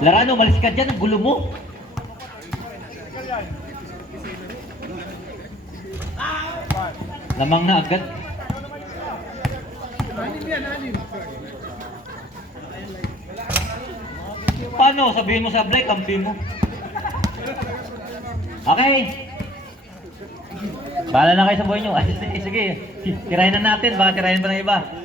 Larano, malis ka dyan, ang gulo mo. Lamang na agad. Paano? Sabihin mo sa Blake, kampi mo. Okay. Bahala na kayo sa buhay nyo. Ay, sige. Tirahin na natin. Baka tirahin pa ng iba.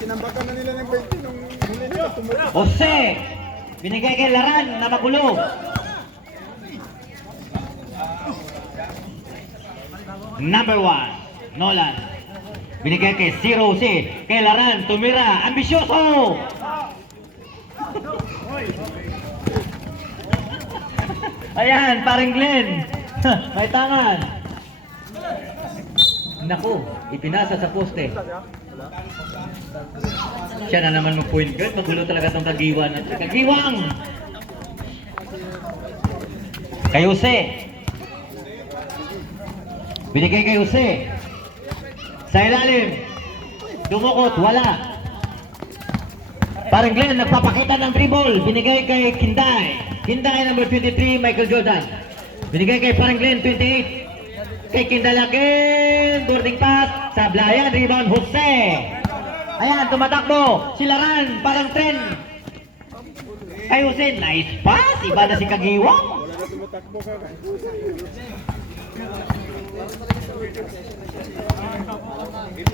Sinambakan na nila ng 20 nung huli nila tumulong. Jose! Binigay kay Laran na magulo. Number 1, Nolan. Binigay kay Zero C. Kay Laran, tumira. Ambisyoso! Ayan, paring Glenn. May tangan. Naku, ipinasa sa poste. Siya na naman mag-point guard. Magulo talaga itong kagiwan. Kagiwang! Kay Jose. Binigay kay Jose. Sa ilalim. Dumukot, wala. Parang Glenn, nagpapakita ng dribble. Binigay kay Kinday. Kinday number 23, Michael Jordan. Binigay kay parang Glenn, 28. Kay Kinday again. Boarding pass. Sablayan, rebound, Jose. Ayan, tumatakbo. Si Laran, parang tren. Kay Jose, nice pass. Iba na si Kagiwang. Wala na tumatakbo ka.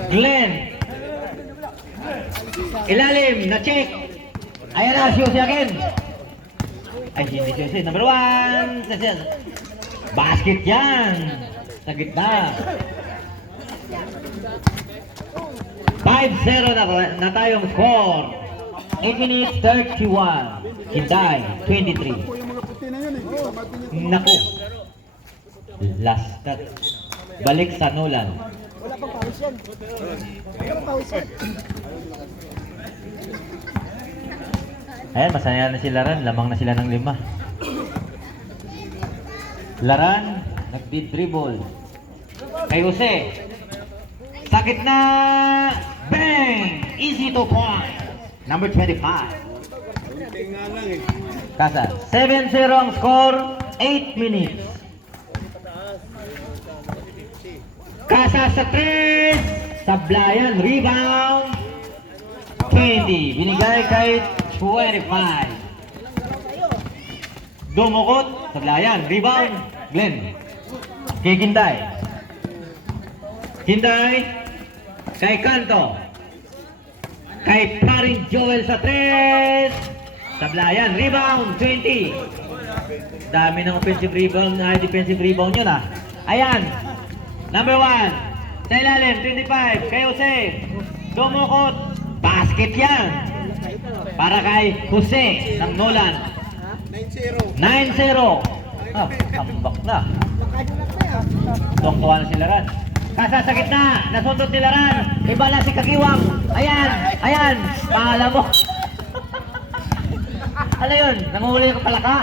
Glenn. Ilalim, na-check. Ayan na, si Jose again. Ay, hindi si Jose. Number 1. Basket yan. Sa gitna. 5-0 na tayong score. 8 minutes 31. Kinday, 23. Po yung mga puti na yun eh. Pamatin niya. Naku. Last cut. Balik sa Nolan. Wala pang pawis yan. Wala pang pawis yan. Ayan, masaya na si Laran. Lamang na sila ng 5. Laran, nagdi-dribble. Kay Jose. Sa gitna. Bang! Easy to point. Number 25. Kunting nga lang eh. Kasa. 7-0 ang score. 8 minutes. Kasa sa 3. Sablayan. Rebound. 20. Binigay kay 25. Dumukot. Sablayan. Rebound. Glenn. Kay Kinday. Kinday. Kay Kanto. Kay paring Joel sa 3. Sablayan. Rebound. 20. Dami ng offensive rebound. Defensive rebound yun ah. Ayan. Number 1. Sa ilalim. 25. Kay Jose. Dumukot. Basket yan. Para kay Jose ng Nolan. 9-0. 9-0. Ah, tambak na. Tuwang-tuwa na si Laran. Kasa sa gitna, nasundot ni Laran. Iba na si Kagiwang. Ayan, ayan. Pahala mo. Ano yun? Nanguhuli ka pala ka?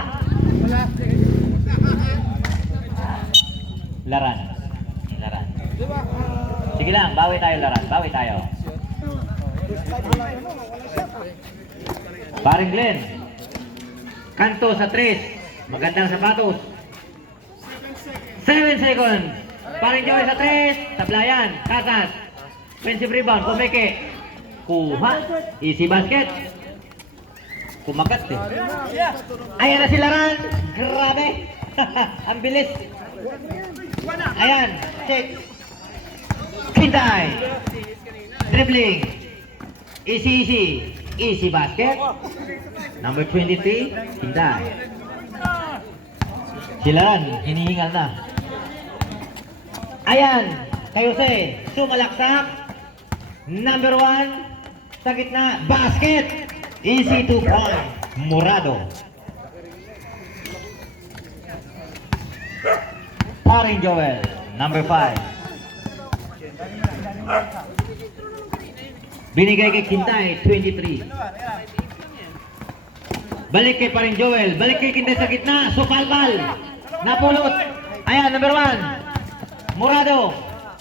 Laran. Laran. Sige lang, bawi tayo Laran. Bawi tayo. Paring Glenn. Kanto sa 3. Magandang sapatos. 7 seconds. Paring Joy sa 3. Sablayan. Kasas. Offensive rebound. Kumeke. Kuha. Easy basket. Kumagat eh. Ayan na si Laran. Grabe. Ang bilis. Ayan. Check. Kinday. Dribbling. Easy. Easy basket. Number 23. Kinday. Si Laran. Hinihingal na. Ayan, kay Jose, sumalaksak. Number 1, sa gitna, basket. Easy to point. Murado. Paring Joel, number 5. Binigay kay Kinday, 23. Balik kay Paring Joel, balik kay Kinday sa gitna, supalpal. Napulot. Ayan, number 1. Murado.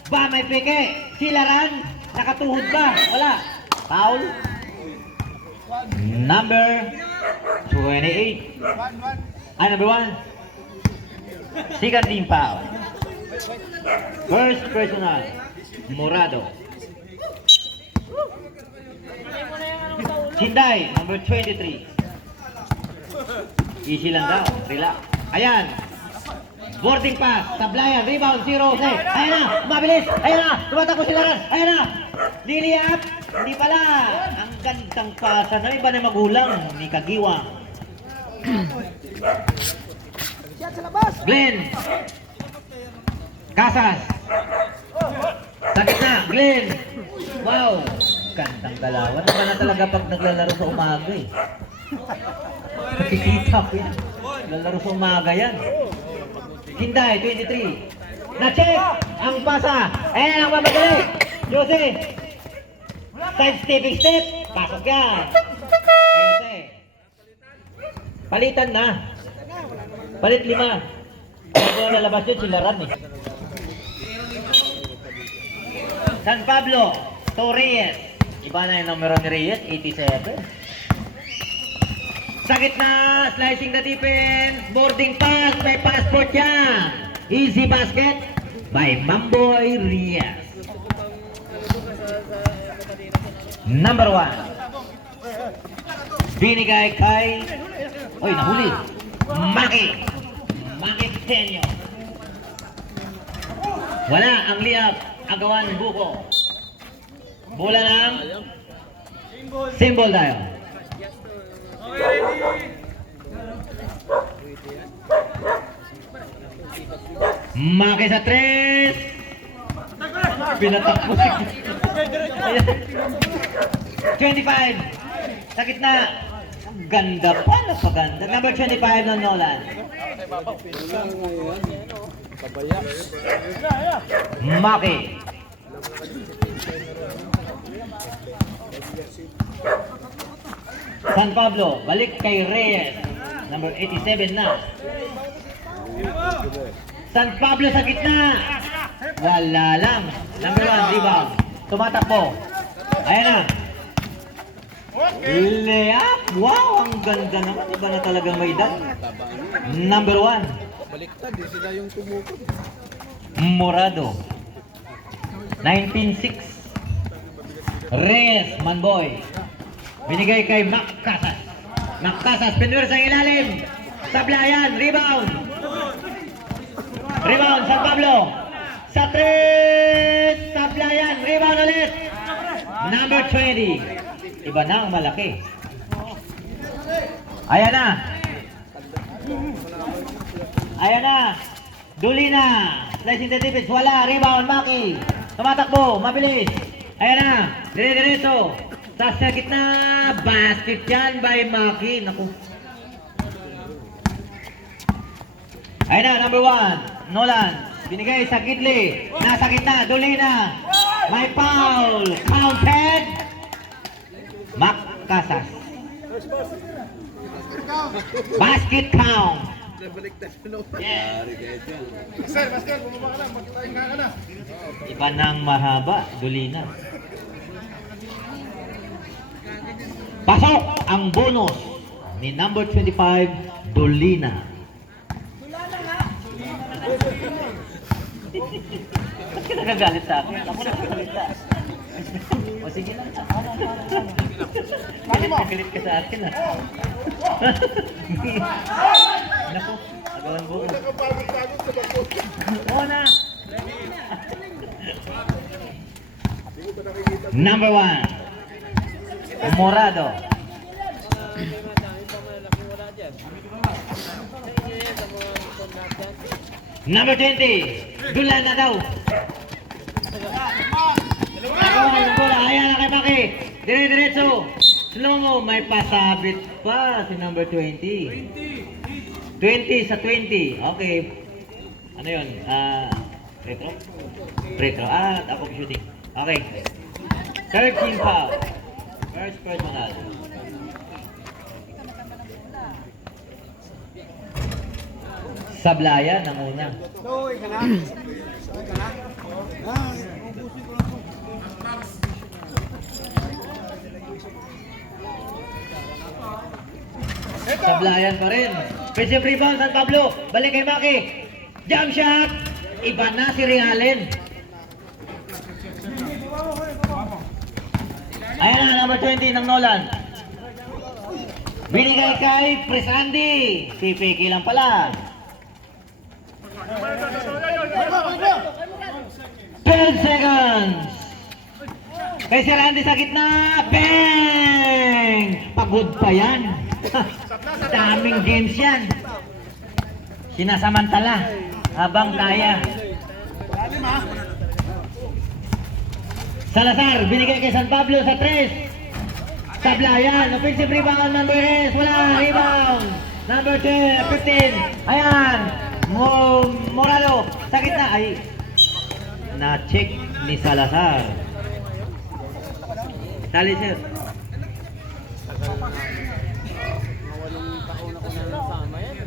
Ba, may peke. Silaran. Nakatuhod ba? Wala. Foul. Number 28. Ay, number 1. Second team foul. First personal. Morado. Hinday, number 23. Easy lang daw. Relax. Ayan. Boarding pass. Sablayan. Rebound. 0. Ayan na. Mabilis. Ayan na. Tumatakbo sila rin. Ayan na. Liliap. Hindi pala. Ang gandang pasa na iba na magulang ni Kagiwang. Shot sa labas. Glenn. Casas. Sa gitna. Glenn. Wow. Gandang dalawa. Ano ba na talaga pag naglalaro sa umaga eh. Nakikita ko yan. Naglalaro sa umaga yan. Hinday, 23. Na-check ang pasa. Ayan ang mamadali. Jose. Side stepping step. Pasok yan. Jose. Palitan na. Palit 5. Kaya nalabas yun sila Ran eh. San Pablo. Torres. Iba na yung numero ni Reyes. 87. Sa gitna, slicing the defense, boarding pass, may passport yan. Easy basket by Mamboy Reyes. Number 1. Binigay kay... Oy, nahuli. Maki. Maki Tenyo. Wala ang liab. Agawan buko. Bola ng... Symbol tayo. Maki sa 3. Pinatakbo si... Ayan. 25. Sa gitna. Ang ganda pa. Napaganda. Number 25 ng Nolan. Maki. San Pablo, balik kay Reyes. Number 87 na. San Pablo sa gitna. Wala lang. Number 1, rebound. Tumatakbo. Ayan na. Layup. Wow, ang ganda naman. Iba na talagang may edad. Number 1. Baliktad, di sila yung tumukod. Morado. 19-6. Reyes, Manboy. Binigay kay Mac Casas. Mac Casas, pinur sa ilalim. Sablayan, rebound. Rebound, San Pablo. Sa 3. Sablayan, rebound ulit. Number 20. Iba na ang malaki. Ayan na. Ayan na. Dulina. Slicing the defense. Wala. Rebound, Maki. Tumatakbo. Mabilis. Ayan na. Dire-diretso. Sa gitna. Basket yan by Maki. Naku. Ayan na. Number 1. Nolan. Binigay sa Gidley. Nasa gitna. Dulina. May foul. Counted. Mac Casas. Basket count. Yeah. Sir, Master, bumaba ka na. Magtahinga ka na. Iba nang mahaba, Dulina. Pasok ang bonus ni number 25, Dulina. Ba't ka nagagalit sa akin? Ako na nagagalit. O sige lang. Galit ka sa akin ah. Naku, agawan buo. Nakapagod-pagod sa bakot. Oo na. Hindi ko ba nakikita? Number 1. Morado. Number 20. Dulan na daw. Ayan na kay Maki. Dire-diretso. Slow mo, may pasabit pa si number 20. 20 sa 20. Okay. Ano yun? Retro? Retro. Ako shooting. Okay. Third team foul. First personal. Sablayan ang una. Tuloy ka na. Tuloy ka na. Sablayan pa rin. Offensive rebound, San Pablo. Balik kay Maki. Jump shot. Iba na si Realen. Ayan na, number 20 ng Nolan. Binigay kay Chris Andy. Si Peki lang pala. 12 seconds. Kay Sir Andy sa gitna. Bang! Pagod pa yan. Daming games yan. Sinasamantala habang kaya. Salazar, binigay kay San Pablo sa 3. Sablayan, offensive rebound, number S, wala, rebound. Number 15, ayan. Morado, sa gitna, ay, na-check ni Salazar. Tali, sir.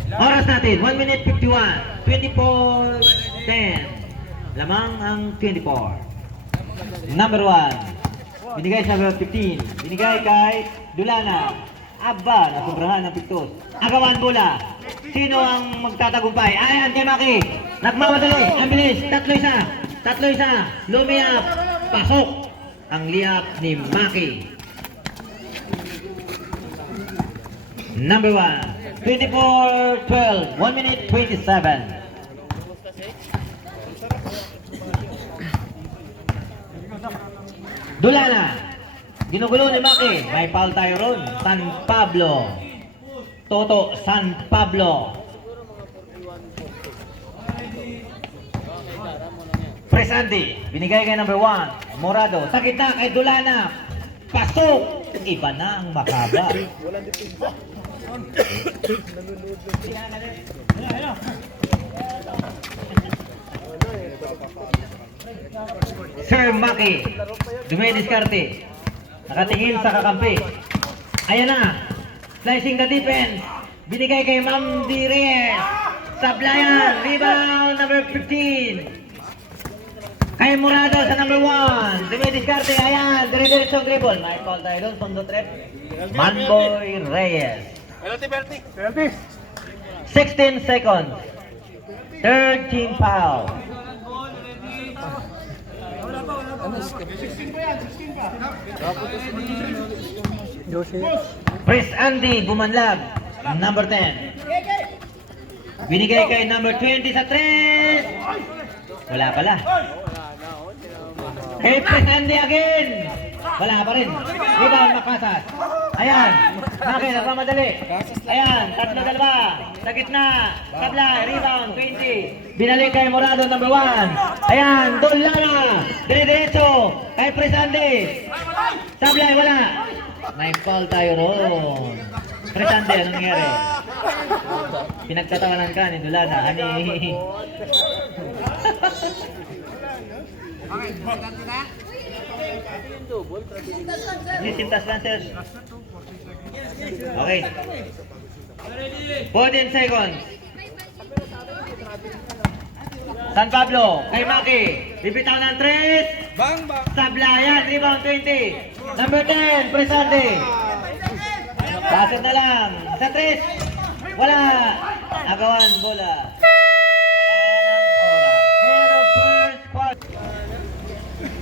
Oras natin, 1 minute 51, 24-10. Lamang ang 24. Number 1, binigay sa 15, binigay kay Dulana. Aba, nasubrahan ng piktos. Agawan bola. Sino ang magtatagumpay? Ayan, kay Maki. Nagmamadali, ang bilis. Tatlo isa. Lumiap. Pasok ang liap ni Maki. Number 1, 24-12, 1 minute 27. Dulana, ginugulo ni Maki, may foul tayo ron. San Pablo, Toto San Pablo. Presandi, binigay kay number 1, Morado. Sa gitna kay Dulana, pasok. Iba na ang makaba. Sir Maki, dumidiskarte. Nakatingin sa kakampi. Ayan na. Slicing the defense. Binigay kay Ma'am D. Reyes. Sablayan. Rebound number 15. Kay Morado sa number 1. Dumidiskarte. Ayan. Dire-diretsong dribble. May call tayo doon. Pondo trip. Manboy Reyes. 16 seconds. Third team foul. Chris Andy bumanlag. Number 10. Binigay kay number 20 sa 3. Wala pala. Hey, Chris Andy again. Wala pa rin. Rebound Makasas. Ayan. Maki, nagmamadali. Ayan, 3-2. Sa gitna. Tabla, rebound, 20. Binalik kay Morado, number 1. Ayan, Dulana. Dire-diretso. Kay Chris Andy. Sablay, wala. May foul tayo ron. Chris Andy, anong nangyari? Pinagtatawanan ka ni Dulana. Ani. Sintas lang, sir. Okay. 14 seconds. San Pablo, kay Maki. Bibitaw ng 3. Bang, bang. Sablayan, rebound 20. Number 10, Presante. Pasok na lang. Sa 3. Wala. Agawan, bola.